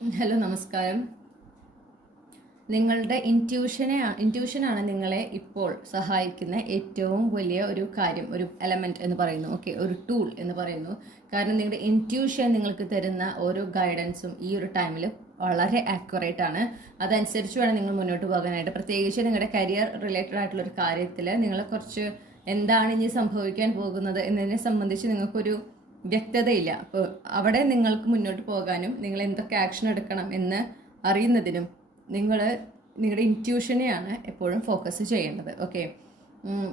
Hello, നമസ്കാരം. നിങ്ങളുടെ ഇൻറ്റ്യൂഷനാണ് നിങ്ങളെ ഇപ്പോൾ സഹായിക്കുന്ന ഏറ്റവും വലിയ ഒരു കാര്യം, ഒരു എലമെന്റ് എന്ന് പറയുന്നു. ഓക്കെ, ഒരു ടൂൾ എന്ന് പറയുന്നു. കാരണം നിങ്ങളുടെ ഇൻറ്റ്യൂഷൻ നിങ്ങൾക്ക് തരുന്ന ഓരോ ഗൈഡൻസും ഈ ഒരു ടൈമിൽ വളരെ ആക്യുറേറ്റ് ആണ്. അതനുസരിച്ച് വേണം നിങ്ങൾ മുന്നോട്ട് പോകാനായിട്ട്. പ്രത്യേകിച്ച് നിങ്ങളുടെ കരിയർ റിലേറ്റഡ് ആയിട്ടുള്ള ഒരു കാര്യത്തിൽ നിങ്ങൾ കുറച്ച് എന്താണ് ഇനി സംഭവിക്കാൻ പോകുന്നത് എന്നതിനെ സംബന്ധിച്ച് നിങ്ങൾക്കൊരു വ്യക്തതയില്ല. അപ്പോൾ അവിടെ നിങ്ങൾക്ക് മുന്നോട്ട് പോകാനും നിങ്ങൾ എന്തൊക്കെ ആക്ഷൻ എടുക്കണം എന്ന് അറിയുന്നതിനും നിങ്ങളുടെ ഇൻറ്റ്യൂഷനെയാണ് എപ്പോഴും ഫോക്കസ് ചെയ്യേണ്ടത്. ഓക്കെ,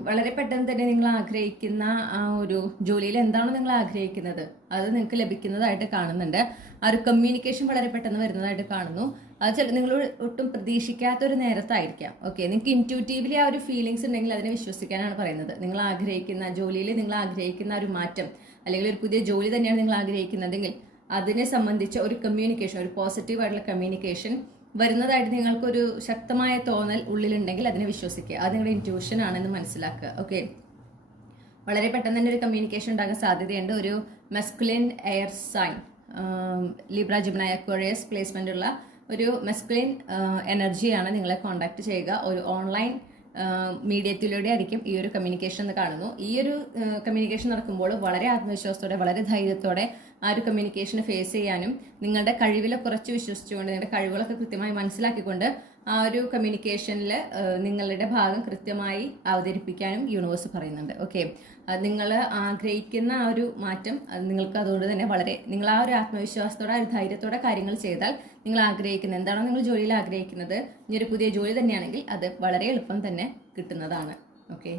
വളരെ പെട്ടെന്ന് തന്നെ നിങ്ങൾ ആഗ്രഹിക്കുന്ന ആ ഒരു ജോലിയിൽ എന്താണോ നിങ്ങൾ ആഗ്രഹിക്കുന്നത് അത് നിങ്ങൾക്ക് ലഭിക്കുന്നതായിട്ട് കാണുന്നുണ്ട്. ആ ഒരു കമ്മ്യൂണിക്കേഷൻ വളരെ പെട്ടെന്ന് വരുന്നതായിട്ട് കാണുന്നു. അത് നിങ്ങൾ ഒട്ടും പ്രതീക്ഷിക്കാത്തൊരു നേരത്തായിരിക്കാം. ഓക്കെ, നിങ്ങൾക്ക് ഇൻറ്റ്യൂട്ടീവ്ലി ആ ഒരു ഫീലിങ്സ് ഉണ്ടെങ്കിൽ അതിനെ വിശ്വസിക്കാനാണ് പറയുന്നത്. നിങ്ങൾ ആഗ്രഹിക്കുന്ന ജോലിയിൽ നിങ്ങൾ ആഗ്രഹിക്കുന്ന ഒരു മാറ്റം അല്ലെങ്കിൽ ഒരു പുതിയ ജോലി തന്നെയാണ് നിങ്ങൾ ആഗ്രഹിക്കുന്നതെങ്കിൽ അതിനെ സംബന്ധിച്ച ഒരു കമ്മ്യൂണിക്കേഷൻ, ഒരു പോസിറ്റീവായിട്ടുള്ള കമ്മ്യൂണിക്കേഷൻ വരുന്നതായിട്ട് നിങ്ങൾക്കൊരു ശക്തമായ തോന്നൽ ഉള്ളിലുണ്ടെങ്കിൽ അതിനെ വിശ്വസിക്കുക. അത് നിങ്ങളുടെ ഇൻറ്റ്യൂഷൻ ആണെന്ന് മനസ്സിലാക്കുക. ഓക്കെ, വളരെ പെട്ടെന്ന് തന്നെ ഒരു കമ്മ്യൂണിക്കേഷൻ ഉണ്ടാകാൻ സാധ്യതയുണ്ട്. ഒരു masculine air sign, Libra, Gemini, Aquarius placement ഉള്ള ഒരു മെസ്കുലിൻ എനർജിയാണ് നിങ്ങളെ കോണ്ടാക്ട് ചെയ്യുക. ഒരു ഓൺലൈൻ മീഡിയത്തിലൂടെ ആയിരിക്കും ഈ ഒരു കമ്മ്യൂണിക്കേഷൻ എന്ന് കാണുന്നു. ഈ ഒരു കമ്മ്യൂണിക്കേഷൻ നടക്കുമ്പോൾ വളരെ ആത്മവിശ്വാസത്തോടെ, വളരെ ധൈര്യത്തോടെ ആ ഒരു കമ്മ്യൂണിക്കേഷനെ ഫേസ് ചെയ്യാനും നിങ്ങളുടെ കഴിവിലെ കുറച്ച് വിശ്വസിച്ചുകൊണ്ട്, നിങ്ങളുടെ കഴിവുകളൊക്കെ കൃത്യമായി മനസ്സിലാക്കിക്കൊണ്ട് ആ ഒരു കമ്മ്യൂണിക്കേഷനിൽ നിങ്ങളുടെ ഭാഗം കൃത്യമായി അവതരിപ്പിക്കാനും യൂണിവേഴ്സ് പറയുന്നുണ്ട്. ഓക്കെ, നിങ്ങൾ ആഗ്രഹിക്കുന്ന ആ ഒരു മാറ്റം നിങ്ങൾക്ക് അതുകൊണ്ട് തന്നെ നിങ്ങൾ ആ ഒരു ആത്മവിശ്വാസത്തോടെ, ആ ഒരു ധൈര്യത്തോടെ കാര്യങ്ങൾ ചെയ്താൽ നിങ്ങൾ ആഗ്രഹിക്കുന്നത് എന്താണോ നിങ്ങൾ ജോലിയിൽ ആഗ്രഹിക്കുന്നത്, ഇനി ഒരു പുതിയ ജോലി തന്നെയാണെങ്കിൽ അത് വളരെ എളുപ്പം തന്നെ കിട്ടുന്നതാണ്. ഓക്കെ.